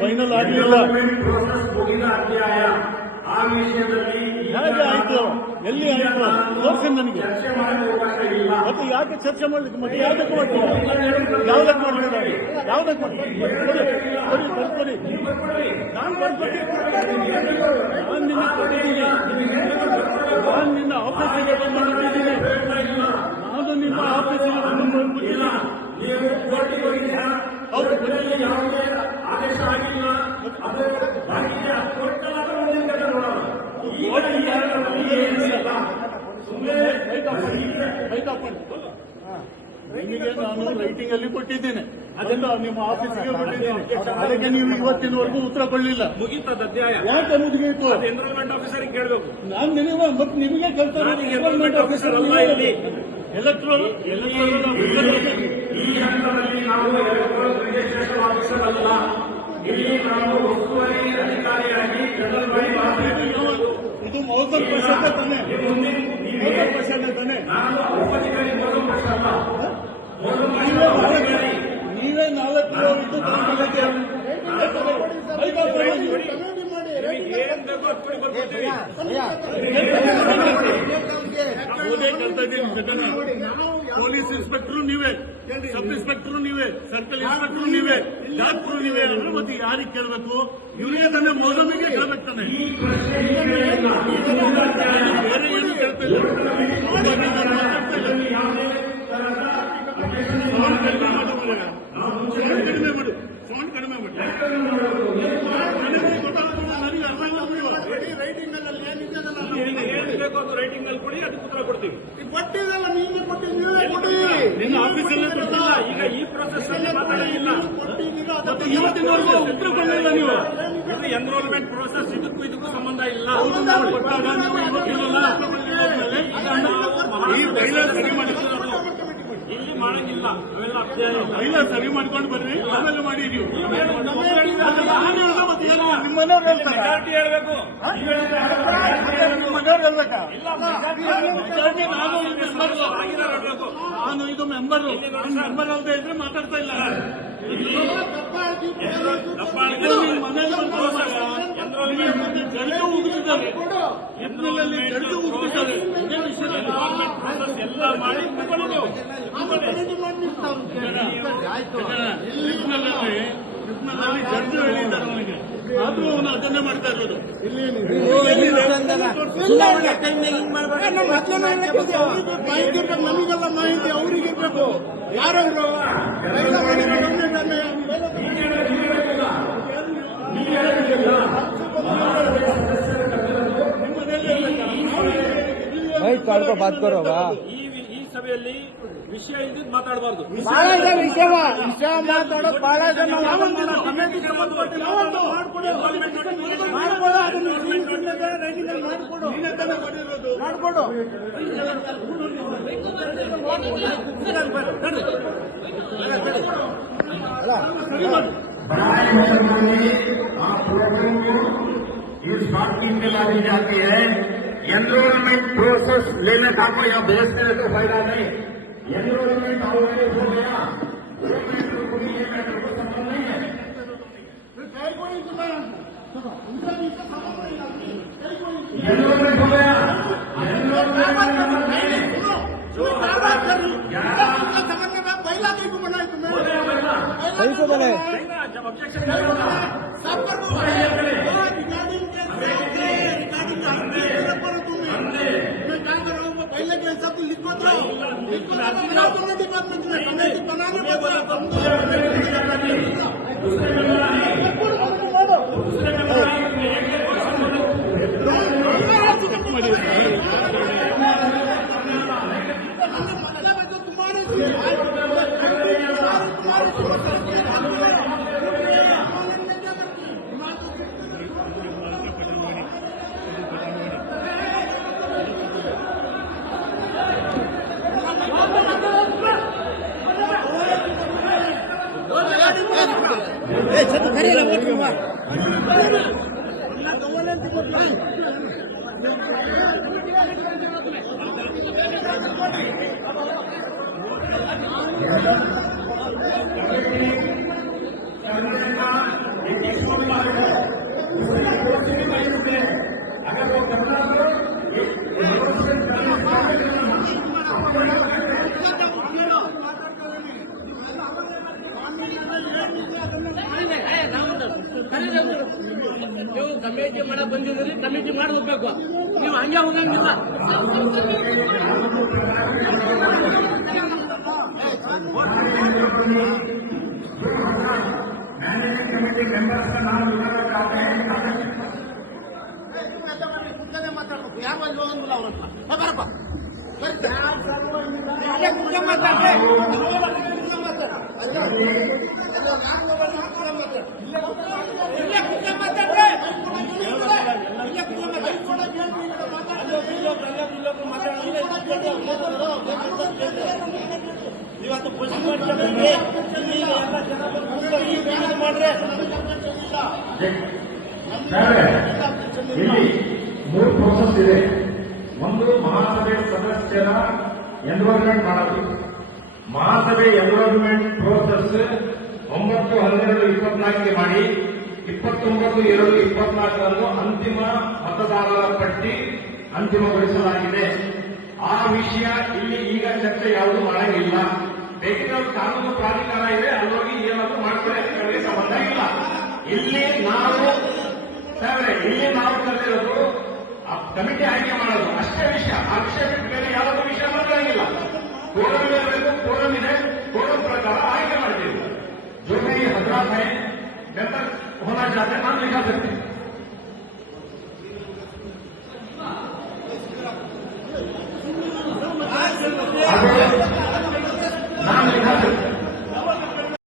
Final ಆಗಲಿಲ್ಲ. ಮುಗಿದ ಅಧ್ಯಾಯ ಆ ವಿಷಯದಲ್ಲಿ ಹೇಗೆ ಆಯ್ತು? ಎಲ್ಲಿ ಆಯ್ತು? ತೋರಿಸಿ ನನಗೆ. ಚರ್ಚೆ ಮಾಡಲು ಅವಕಾಶ ಇಲ್ಲ. ಮತ್ತೆ ಯಾಕೆ ಚರ್ಚೆ ಮಾಡ್ಲಿಕ್ಕೆ? ಮತ್ತೆ ಯಾವ್ದಕ್ಕೆ ಮಾಡ್ತೀರಾ? ಯಾವ್ದಕ್ಕೆ ಮಾಡ್ತೀರಾ? ಯಾವ್ದಕ್ಕೆ ಮಾಡ್ತೀರಾ? ಬರ್ಕೊಡಿ. ನಾನು ಬರ್ಕೊಡಿ. ನಾನು ನಿನ್ನ ಕೊಟ್ಟಿದ್ದೀನಿ. ನಾನು ನಿನ್ನ ಆಫೀಸಿಗೆ ಬಂದಿದ್ದೀನಿ. ನಾನು ನಿಮ್ಮ ಆಫೀಸಿಗೆ ಬಂದಿಲ್ಲ. ನೀವು ಕೋರ್ಟಿಗೆ ಹೋಗಿದ್ದೀರಾ? ಹೌದು. ಯಾವುದೇ ಆದೇಶ ಆಗಿಲ್ಲ. ಅದು ಬಾಕಿಗೆ ಕೊಟ್ಟಲಾದ ನಿಮಗೆ ನಾನು ರೈಟಿಂಗ್ ಅಲ್ಲಿ ಕೊಟ್ಟಿದ್ದೇನೆ, ಅದೆಲ್ಲ ನಿಮ್ಮ ಆಫೀಸಿಗೆ ಕೊಟ್ಟಿದ್ದೇನೆ. ಅದಕ್ಕೆ ನೀವು ಇವತ್ತಿನವರೆಗೂ ಉತ್ತರ ಕೊಡಲಿಲ್ಲ. ಮುಗೀತದ ಅಧ್ಯಾಯ. ಯಾಕೆ ಮುಗಿಯಿತು? ಎನ್ರೋಲ್ಮೆಂಟ್ ಆಫೀಸರ್ ಕೇಳಬೇಕು. ನಾನು ನಿಮಗೆ ಮತ್ತೆ ನಿಮಗೆ ಕಲ್ತಾರೆ. ಎನ್ರೋಲ್ಮೆಂಟ್ ಆಫೀಸರ್ ಅಲ್ಲ, ಇಲ್ಲಿ ಎಲೆಕ್ಟ್ರಲ್ ಈ ಹಂತದಲ್ಲಿ ನಾವು ಎಲೆಕ್ಟ್ರಲ್ ರಿಜಿಸ್ಟ್ರೇಷನ್ ಆಫೀಸರ್ ಅಲ್ಲ. ಇಲ್ಲಿ ನಾವು ಒತ್ತುವರಿ ಅಧಿಕಾರಿಯಾಗಿ ಜನರಲ್ ಇದು ಮೌಸಲ್ ಪರ್ಸೆಂಟ್ ತಾನೆ? ಮೌಸಲ್ ಪರ್ಸೆಂಟ್ ತಾನೆ? ನೀವೇ 4 ಇದು ಪೊಲೀಸ್ ಇನ್ಸ್ಪೆಕ್ಟರ್ ನೀವೇ, ಸಬ್ ಇನ್ಸ್ಪೆಕ್ಟರ್ ನೀವೇ, ಸರ್ಕಲ್ ಇನ್ಸ್ಪೆಕ್ಟರ್ ನೀವೇ, ಡಾಕ್ಟರ್ ನೀವೇ ಅಂದ್ರೆ ಮತ್ತೆ ಯಾರಿಗೆ ಕೇಳಬೇಕು? ಇವರೇ ತಾನೆ ಮೋಸಮಿಗೆ ಕೇಳಬೇಕು ತಾನೆ. ಬೇರೆ ಏನು ಕೇಳ್ತಾ ಇಲ್ಲ. ಸೌಂಡ್ ಕಡಿಮೆ ಮಾಡಿ. ಬೇಕು ಅದು ರೈಟಿಂಗ್ ನಲ್ಲಿ ಕೊಡಿ, ಅದಕ್ಕೆ ಉತ್ತರ ಕೊಡ್ತೀವಿ. ಕೊಟ್ಟಿದ್ದಲ್ಲ, ನೀವೇ ಕೊಟ್ಟಿದ್ದೀವಿ. ನಿನ್ನ ಆಫೀಸಲ್ಲೇ ಕೊಟ್ಟಿಲ್ಲ. ಈಗ ಈ ಪ್ರೊಸೆಸ್ ಅಲ್ಲಿ ಮಾತಾಡಲಿಲ್ಲ. ಇವತ್ತಿನವರೆಗೂ ಉತ್ತರ ಕೊಡಲಿಲ್ಲ ನೀವು. ಇದು ಎನ್ರೋಲ್ಮೆಂಟ್ ಪ್ರೋಸೆಸ್, ಇದಕ್ಕೂ ಸಂಬಂಧ ಇಲ್ಲ. ಕೊಟ್ಟಾಗ ನೀವು ಇವತ್ತಿನಲ್ಲ ಈ ಬೈಲ ಸರಿ ಮಾಡಿ. ಇಲ್ಲಿ ಮಾಡಂಗಿಲ್ಲ ಅವೆಲ್ಲ ಅಧ್ಯಾಯ. ಬೈಲ ಸರಿ ಮಾಡ್ಕೊಂಡು ಬರ್ರಿ, ಆಮೇಲೆ ಮಾಡಿ ನೀವು. ನಿಮ್ಮನೆಯವ್ರು ಹೇಳ್ತಾರೆ, ಮೆಜಾರಿಟಿ ಹೇಳ್ಬೇಕು. ನಿಮ್ಮನೆಯವ್ರು ಹೇಳ್ಬೇಕಾ? ನಾನು ಇದು ಮೆಂಬರ್ ಅಲ್ಲದೆ ಇದ್ರೆ ಮಾತಾಡ್ತಾ ಇಲ್ಲ. ಜಡ್ಜು ಉಗಿಸಿದ್ದಾರೆ, ಎಪ್ರಿಲಲ್ಲಿ ಜಡ್ಜು ಉಗಿಸಿದ್ದಾರೆ. ಇದೇ ವಿಷಯದಲ್ಲಿ ಎಲ್ಲ ಮಾಡಿ ಟ್ರಿಬ್ಯುನಲ್ ಜಡ್ಜು ಹೇಳಿದ್ದಾರೆ ಅವನಿಗೆ, ಆದ್ರೂ ಅವನು ಅದನ್ನೇ ಮಾಡ್ತಾ ಇರೋದು. ನಮಗೆಲ್ಲ ಮಾಹಿತಿ ಅವ್ರಿಗಿರ್ಬೇಕು. ಯಾರವರು बात करो ಈ ಸಭೆಯಲ್ಲಿ ವಿಷಯ ಇದ್ದು ಮಾತಾಡಬಾರ್ದು. ವಿಷಯ ಮಾತಾಡೋದು ಬಹಳ ಜನ ಮಾಡ್ಕೊಡು. इस बात की दी जाती है, एनरोलमेंट प्रोसेस लेने का कोई यहाँ भेजने का फायदा नहीं. एनरोलमेंट ऑलरेडी हो गया, मैटर को संबंध नहीं है. एनरोलमेंट हो गया, सही को बने जब ऑब्जेक्शन पहले के सब लिखो तो ನೀವು ಕಮಿಟಿ ಮಾಡಕ್ ಬಂದಿದ್ದೀರಿ, ಕಮಿಟಿ ಮಾಡಿ ಹೋಗ್ಬೇಕು. ನೀವು ಹಂಗೆ ಹೋಗಂಗಿಲ್ಲ. मैनेजिंग कमेटी मेंबर्स का नाम लिखना चाहते हैं ಮಾತಾಡ್ಬೇಕು. ಯಾವ ಹೋಗಂಗಿಲ್ಲ ಅವ್ರ ಹತ್ರ. ಇವತ್ತು ಇಲ್ಲಿ 3 ಪ್ರೋಸೆಸ್ ಇದೆ. ಒಂದು ಮಹಾಸಭೆ ಸದಸ್ಯರ ಎನ್ರೋಲ್ಮೆಂಟ್ ಮಾಡೋದು. ಮಹಾಸಭೆ ಎನ್ರೋಲ್ಮೆಂಟ್ ಪ್ರೋಸೆಸ್ 9/12/24 ಮಾಡಿ 29/2/24 ಅಂತಿಮ ಮತದಾರರ ಪಟ್ಟಿ ಅಂತಿಮಗೊಳಿಸಲಾಗಿದೆ. ಆ ವಿಷಯ ಇಲ್ಲಿ ಈಗ ಚರ್ಚೆ ಯಾವುದು ಮಾಡಂಗಿಲ್ಲ. ಬೇಕಿದ್ರೆ ಕಾನೂನು ಪ್ರಾಧಿಕಾರ ಇದೆ, ಅಲ್ಲೋಗಿ ಏನಾದರೂ ಮಾಡ್ಕೊಳ್ಳಿ, ಅದಕ್ಕೆ ಸಂಬಂಧ ಇಲ್ಲ. ಇಲ್ಲಿ ನಾವು ಕರೆದಿರೋದು ಕಮಿಟಿ ಆಯ್ಕೆ ಮಾಡೋದು ಅಷ್ಟೇ ವಿಷಯ. ಆ ವಿಷಯ ಬಿಟ್ಟು ಬೇರೆ ಯಾವುದೋ ವಿಷಯ ಮಾತಾಡಂಗಿಲ್ಲ. ಕೋರಂ ಇರಬೇಕು, ಕೋರಂ ಇದೆ, ಕೋರಂ ಪ್ರಕಾರ ಆಯ್ಕೆ ಮಾಡ್ತೀವಿ. जो भी हजरात हैं बेहतर होना चाहते हैं नाम लिखा सकते हैं.